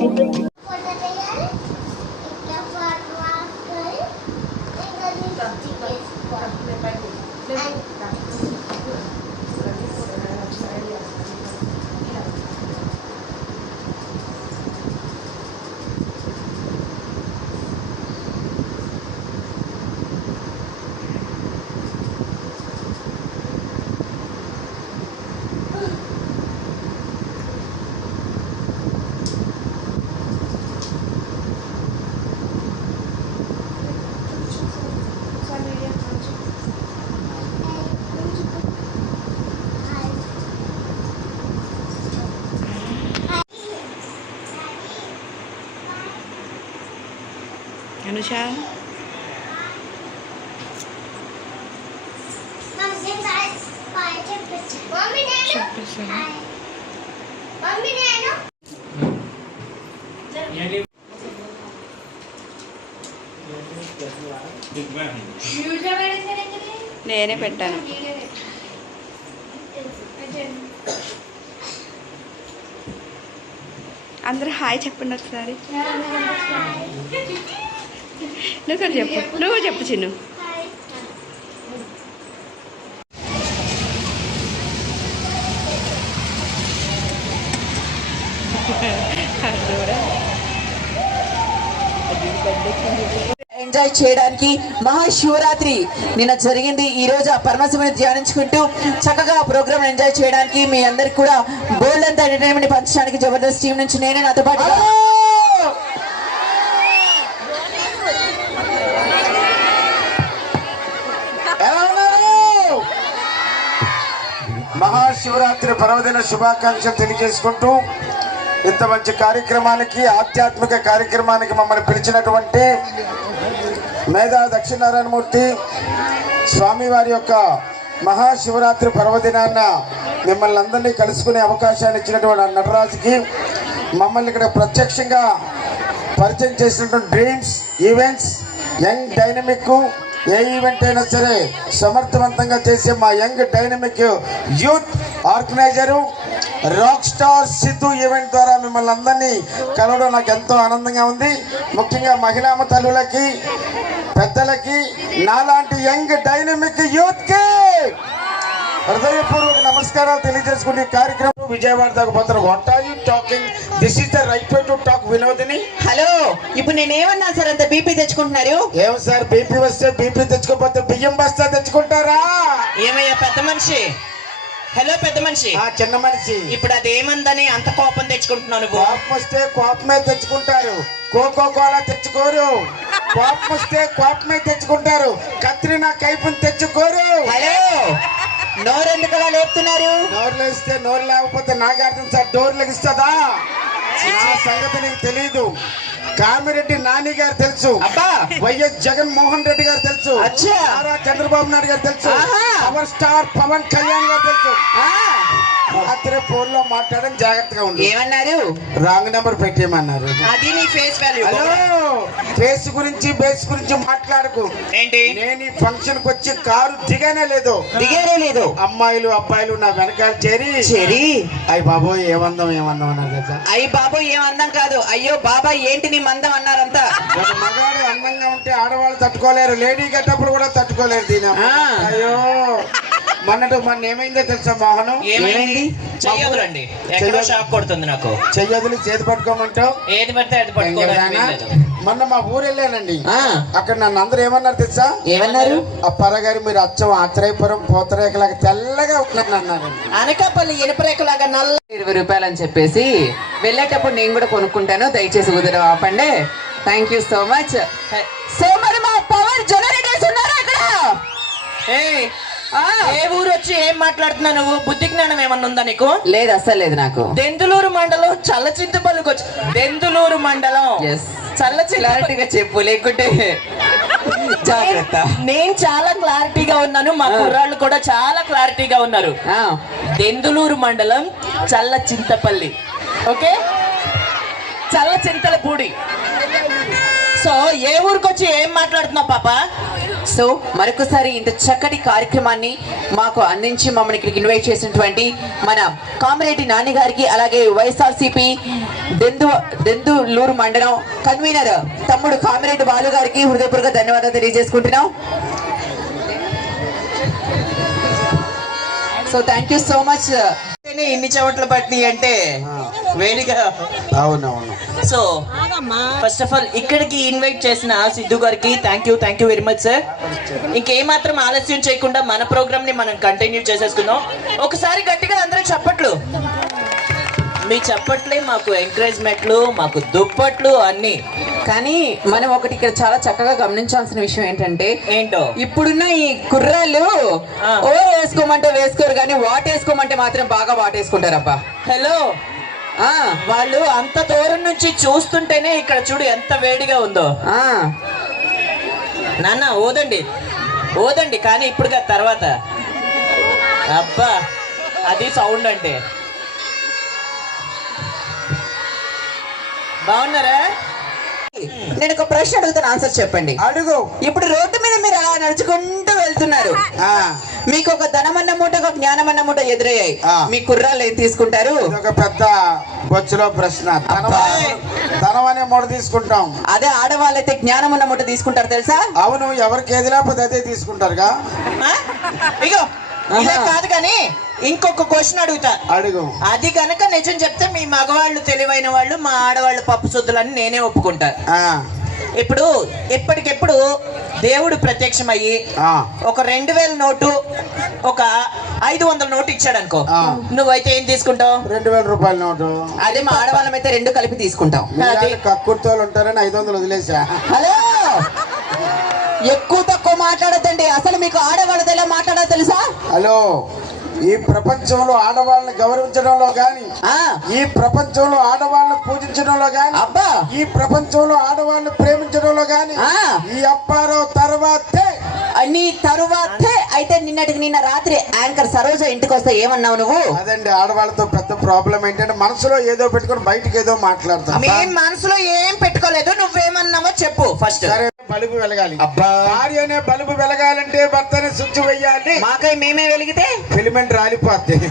Thank you. Mummy నేను నేనే పెట్టాను అందరూ హాయ్ చెప్పండి ఒకసారి నువ్వు కూడా చెప్పు. నువ్వు చెప్పు చిన్ను. ఎంజాయ్ చేయడానికి మహాశివరాత్రి. నిన్న జరిగింది. ఈ రోజు ఆ పరమశివుని ధ్యానించుకుంటూ చక్కగా ఆ ప్రోగ్రామ్ ఎంజాయ్ చేయడానికి మీ అందరికి కూడా బోల్డ్ అంతా ఎంటర్టైన్మెంట్ పంచడానికి జబర్దస్త్ టీం నుంచి నేనే నాతో పాటు మహాశివరాత్రి పర్వదిన శుభాకాంక్షలు తెలియజేసుకుంటూ ఇంత మంచి కార్యక్రమానికి ఆధ్యాత్మిక కార్యక్రమానికి మమ్మల్ని పిలిచినటువంటి మేధా దక్షిణారాయణమూర్తి స్వామివారి యొక్క మహాశివరాత్రి పర్వదినాన్న మిమ్మల్ని అందరినీ కలుసుకునే అవకాశాన్ని ఇచ్చినటువంటి నటరాజుకి మమ్మల్ని ఇక్కడ ప్రత్యక్షంగా పరిచయం చేసినటువంటి డ్రీమ్స్ ఈవెంట్స్ యంగ్ డైనమిక్ ఏ ఈవెంట్ అయినా సరే సమర్థవంతంగా చేసే మా young dynamic youth organiser rock star Siddhu event ద్వారా మిమ్మల్ని అందరినీ కలవడం నాకు ఎంతో ఆనందంగా ఉంది. ముఖ్యంగా మహిళా తల్లులకి పెద్దలకి నాలాంటి యంగ్ డైనమిక్ యూత్కి హృదయపూర్వక నమస్కారాలు తెలియజేసుకునే కార్యక్రమం విజయవాడ దాకా పోతున్న what talking this is the right way to talk Vinodini hello ఇప్పుడు నేనేమన్నా సార్ అంత బీపీ తెచ్చుకుంటున్నారు? ఏం సార్ బీపీ వస్తే బీపీ తెచ్చుకోకపోతే బియ్యం బస్తా తెచ్చుకుంటారా? ఏమయ్యా పెద్ద మనిషి? హలో పెద్ద మనిషి. ఆ చిన్న మనిషి. ఇప్పుడు అదేమందని అంత కోపం తెచ్చుకుంటున్నావు నువ్వు? కోపం వస్తే కోపమే తెచ్చుకుంటారు. కోకో కోలా తెచ్చుకోరు. కోపం వస్తే కోపమే తెచ్చుకుంటారు. కత్రినా కైపుని తెచ్చుకోరు. హలో నోరెందుకు అలా లేపుతున్నారు? నోరు ఇస్తే నోరు లేకపోతే నాగార్జున సార్ డోర్ లెగిస్తుందా? నా సంగతి నీకు తెలీదు. కామిరెడ్డి నాని గారు తెలుసు. వైఎస్ జగన్ మోహన్ రెడ్డి గారు తెలుసు. చంద్రబాబు నాయుడు గారు తెలుసు. పవర్ స్టార్ పవన్ కళ్యాణ్ గారు తెలుసు. రాత్రి ఫోన్లో మాట్లాడడం జాగ్రత్తగా ఉంది ఏమన్నారు? రాంగ్ నెంబర్ పెట్టేయమన్నారు. అది నీ ఫేస్ వాల్యూ. హలో ఫేస్ గురించి బేస్ గురించి మాట్లాడకు. ఏంటి? నేను ఈ ఫంక్షన్కి వచ్చి కారు దిగానే లేదు. దిగేదే లేదు. అమ్మాయిలు అబ్బాయిలు నా వెనకాల చేరి చెరి. అయ్యి బాబోయ్ ఏమందం ఏమందం అన్నారు తెలుసా? అయ్యి బాబు ఏం అందం కాదు. అయ్యో బాబా ఏంటి నీ మందం అన్నారంతా? మగాడు అందంగా ఉంటే ఆడవాళ్ళు తట్టుకోలేరు లేడీ గట్టప్పుడు కూడా తట్టుకోలేరు దీని. అయ్యో. మొన్నటి మొన్న ఏమైందో తెలుసా మోహనం ఏమైంది? చెయ్యదులండి ఎక్కడో. షాక్ కొడుతుంది నాకు? చెయ్యదులు చేతి పట్టుకోమంటావు? ఏది పడితే అది పట్టుకోవడానికి. మొన్న మా ఊరు వెళ్ళానండి. ఆ, అక్కడ నన్ను అందరూ ఏమన్నారు తెలుసా? ఏమన్నారు? అప్పారగారు మీరు అచ్చం ఆత్రేయపురం పూతరేకలాగా తెల్లగా ఉన్నాను అన్నారు అనకాపల్లి ఇనుపరేకులాగా నల్ల ఇరవై రూపాయలు అని చెప్పేసి వెళ్ళేటప్పుడు నేను కూడా కొనుక్కుంటాను. దయచేసి కుదరడం ఆపండి. Thank you so much so మరి మా పవర్ జనరేటర్స్ ఉన్నారు అక్కడ? ఏయ్, ఆ, ఏ ఊరు వచ్చి ఏం మాట్లాడుతున్నావు నువ్వు? బుద్ధి జ్ఞానం ఏమన్నా ఉందా నీకు? లేదు అస్సలు లేదు నాకు. దెందులూరు మండలం చల్లచింతపల్లికి వచ్చి దెందులూరు మండలం. క్లారిటీగా చెప్పు లేకుంటే జాగ్రత్త. నేను చాలా క్లారిటీగా ఉన్నాను మా కుర్రాళ్ళు కూడా చాలా క్లారిటీగా ఉన్నారు. దెందులూరు మండలం చల్ల చింతపల్లి ఓకే? చల్ల చింతల పూడి. సో ఏ ఊరికి వచ్చి ఏం మాట్లాడుతున్నావు పాప? సో మరొకసారి ఇంత చక్కటి కార్యక్రమాన్ని మాకు అందించి మమ్మల్ని ఇక్కడికి ఇన్వైట్ చేసినటువంటి మన కామిరెడ్డి నాని గారికి అలాగే వైఎస్ఆర్సీపీ దెందు దెందులూరు మండలం కన్వీనర్ తమ్ముడు కామిరెడ్డి బాలు గారికి హృదయపూర్వక ధన్యవాదాలు తెలియజేసుకుంటున్నాం. So thank you so much ఇన్ని చెమటలు పట్టినాయి అంటే వేడిగా అవునవును. సో ఫస్ట్ ఆఫ్ ఆల్ ఇక్కడికి ఇన్వైట్ చేసిన సిద్ధు గారికి thank you thank you very much sir ఇంకేమాత్రం ఆలస్యం చేయకుండా మన ప్రోగ్రామ్ని మనం కంటిన్యూ చేసేసుకుందాం. ఒకసారి గట్టిగా అందరూ చప్పట్లు. మీ చప్పట్లే మాకు ఎంకరేజ్మెంట్లు మాకు దుప్పట్లు అన్ని. కానీ మనం ఒకటి ఇక్కడ చాలా చక్కగా గమనించాల్సిన విషయం ఏంటంటే ఏంటో? ఇప్పుడున్న ఈ కుర్రాళ్ళు. ఓ వేసుకోమంటే వేసుకోరు కానీ వాట్ వేసుకోమంటే మాత్రం బాగా వాటేసుకుంటారబ్బా. హలో వాళ్ళు అంత దూరం నుంచి చూస్తుంటేనే ఇక్కడ చూడు ఎంత వేడిగా ఉందో. ఆ. నాన్న ఓదండి. ఓదండి కానీ ఇప్పుడు కాదు తర్వాత. అబ్బా అది సౌండ్ అంటే బాగున్నారా? నేను ఒక ప్రశ్న అడుగుతాను ఆన్సర్ చెప్పండి. అడుగు. ఇప్పుడు రోడ్డు మీద మీరు అలా నడుచుకుంటూ వెళ్తున్నారు. ఆ, మీకు ఒక ధనమన్న మూట ఒక జ్ఞానమన్న మూట ఎదురయ్యాయి. మీ కుర్రాళ్ళు ఏం తీసుకుంటారు? ఇదొక పెద్ద బొచ్చులో ప్రశ్న. ధనం అనే మూడ తీసుకుంటాం. అదే ఆడవాళ్ళైతే జ్ఞానం ఉన్న మూట తీసుకుంటారు తెలుసా? అవును ఎవరికి ఏది లేకపోతే అదే తీసుకుంటారుగా. ఆ? ఇగో ఇలా ఆహా. కాదు కానీ ఇంకొక క్వశ్చన్ అడుగుతా. అడుగు. అది కనుక నిజం చెప్తే మీ మగవాళ్ళు తెలివైన వాళ్ళు మా ఆడవాళ్ళు పప్పు శుద్ధులని నేనే ఒప్పుకుంటా. ఆ, ఇప్పుడు ఎప్పటికెప్పుడు దేవుడు ప్రత్యక్షమయ్యి ఒక రెండు వేల నోటు ఒక ఐదు వందల నోటు ఇచ్చాడు అనుకో. నువ్వైతే ఏం తీసుకుంటావు? రెండు వేల రూపాయల నోటు. అదే మా ఆడవాళ్ళమైతే రెండు కలిపి తీసుకుంటాం. మీలాంటి కక్కుర్తోలు ఉంటారని ఐదు వందలు వదిలేసా? హలో! ఎక్కువ తక్కువ మాట్లాడద్దండి. అసలు మీకు ఆడవాళ్ళతో ఎలా మాట్లాడాలో తెలుసా? హలో! ఈ ప్రపంచంలో ఆడవాళ్ళని గౌరవించడంలో గాని ఈ ప్రపంచంలో ఆడవాళ్ళని పూజించడంలో గాని అబ్బా. ఈ ప్రపంచంలో ఆడవాళ్ళని ప్రేమించడంలో గాని. ఈ అప్పారావు తర్వాతే. నీ తరువాతే. అయితే నిన్నటికి నిన్న రాత్రి యాంకర్ సరోజ ఇంటికి వస్తే ఏమన్నావు నువ్వు? అదండి ఆడవాళ్ళతో పెద్ద ప్రాబ్లం ఏంటంటే మనసులో ఏదో పెట్టుకొని బయటికి ఏదో మాట్లాడతాం. మనసులో ఏం పెట్టుకోలేదు నువ్వేమన్నావో చెప్పు ఫస్ట్ సరే. బలుబు వెలగాలి. భార్య అనే బలుబు వెలగాలంటే భర్తనే స్విచ్ వెయ్యాలి. మాకై మేమే వెలిగితే? ఫిలిమెంట్ రాలిపోద్ది.